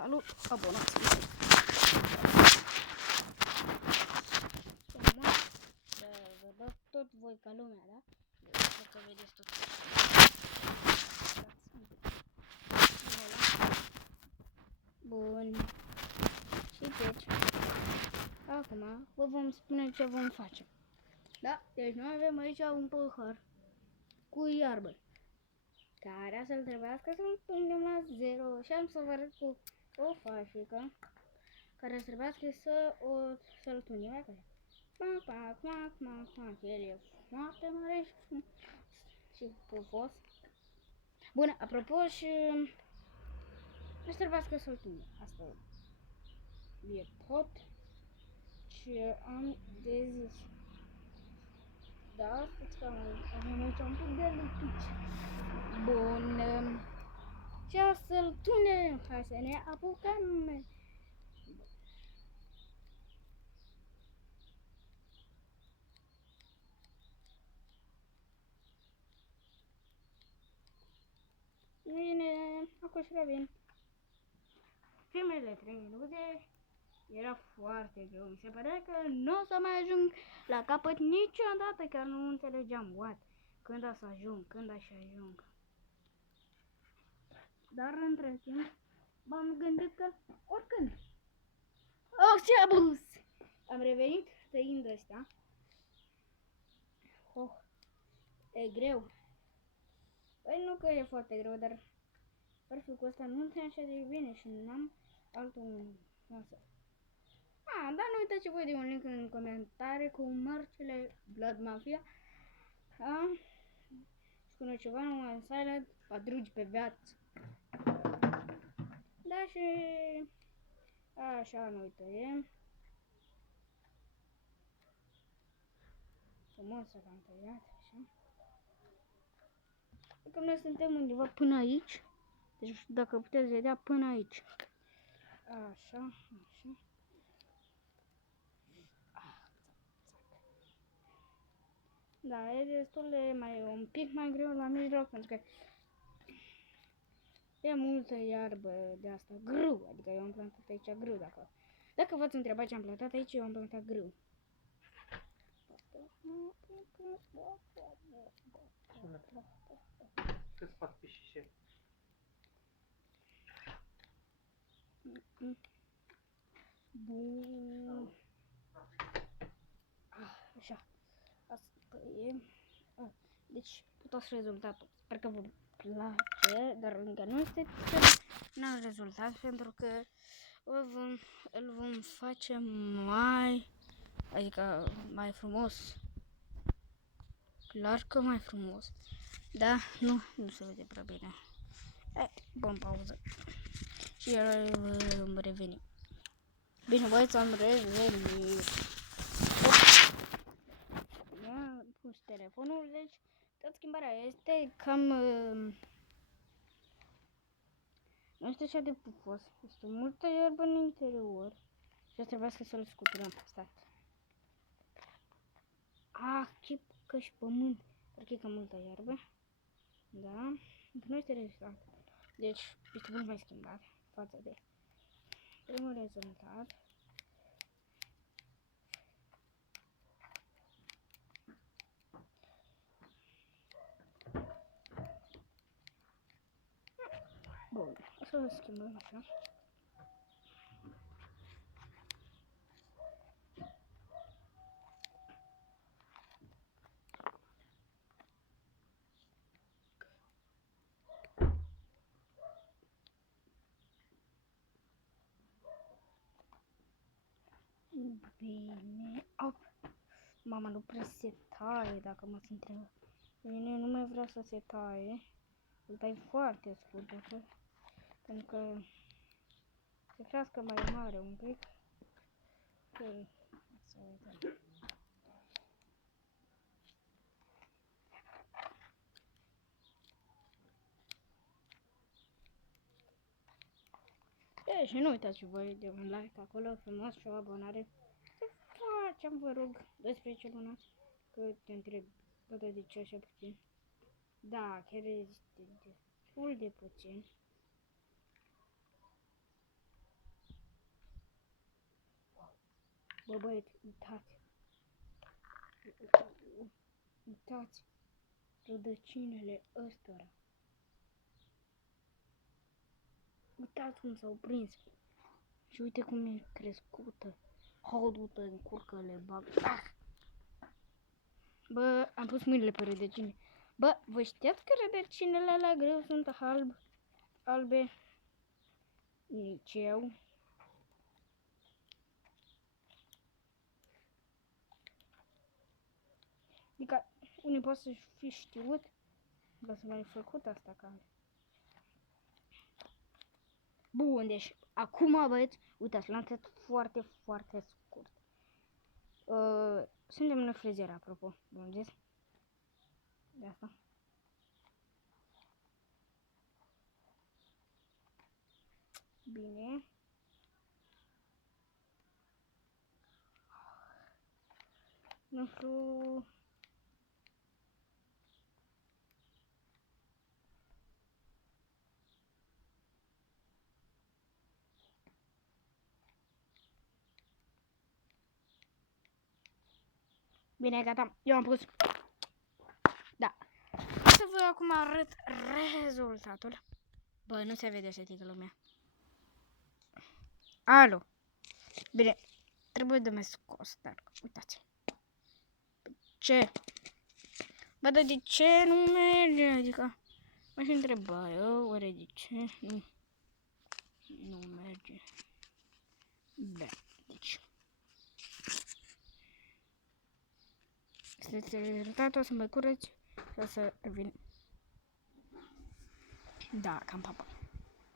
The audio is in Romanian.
Salut, abonați-vă! Să vă dau tot voi ca lumea, da? Cred că vedeți tot. Bun. Și deci, acum vă vom spune ce vom face. Da? Deci noi avem aici un păhăr cu iarbă, care să-l trebuiască să-l punem la 0 și am să vă arăt cu o fașică care trebuiască să-l tunim acolo. El e foarte mare și pufos. Bun, apropo, și nu trebuiască să-l tunim. Asta e tot ce am de zis. Da, stați că avem aici un pic de lupici. Bun, și să-l tunem. Hai să ne apucăm. Bine, acum și revin. Primele 3 minute era foarte greu. Mi se părea că nu o să mai ajung la capăt niciodată, chiar nu înțelegeam când o să ajung, când aș ajung. Dar între timp m-am gândit că oricând. Oh, ce abuz! Am revenit tăind ăsta. Oh, e greu. Păi nu că e foarte greu, dar parfum cu ăsta nu ține așa de bine și n-am altul masă. Dar nu uitați voi de un link în comentarii cu mărcile Blood Mafia. Și cu ceva numai Silent, patrugi pe viață. Da, și așa nu uităm. Frumos să l-am tăiat, așa. Că noi suntem undeva până aici. Deci dacă puteți vedea până aici. Așa, așa. Da, e destul de un pic mai greu la mijloc, pentru că e multă iarbă de asta, grâu, adică eu am plantat aici grâu, dacă v-ați întrebat ce am plantat aici, eu am plantat grâu. Cât fac pe șișe? Bun. Așa. Asta e. Deci, tot rezultatul. Sper că vă place, dar încă nu este cel rezultat, pentru că îl vom face adică mai frumos. Clar că mai frumos. Da, nu se vede prea bine. Bun, pauză. Și vom reveni. Bine, băieți, am revenit. Am pus telefonul, deci tot schimbarea este cam nu este așa de pufos. Este multă iarbă în interior și trebuie să-l scuturăm. Stați. Chip că și pământ. Parcă e cam multă iarbă. Da. Nu este rezultat. Deci este mult mai schimbat față de primul rezultat. Bun, o să o schimbăm așa. Bine, mama, nu prea se taie, dacă m-ați întrebat. Bine, nu mai vreau să se taie. Îl tai foarte scurt, pentru că se crească mai mare un pic. Să uităm. Și nu uitați și voi de un like acolo frumos și o abonare. Să facem, vă rog, 12 lunați. Că te întreb, poate de ce așa puțin? Da, chiar este destul de puțin. Bă, băieți, uitați. Uitați rădăcinile ăstora. Uitați cum s-au prins. Și uite cum e crescută. Hodu-te în curcă, le bag. Ah! Bă, am pus mâinile pe rădăcini. Bă, vă știați că rădăcinile alea greu sunt albe? Nici eu. Adică unii pot să fi știut, dar să mai făcut asta ca... Bun, deci acum, băieți, uitați, l-am tăiat foarte, foarte scurt. Suntem în frezeră, apropo, v-am zis. De asta. Bine. Nu știu... Bine, gata, eu am pus. Da. O să vă acum arăt rezultatul. Bă, nu se vede să tică lumea. Alo. Bine, trebuie de mai scos, dar uitați. Ce? Bă, dar de ce nu merge? Adică, m-aș întreba eu, oare de ce nu merge? Da, deci. Este rezultatul, o să mă curăț și o să revin. Da, cam papa.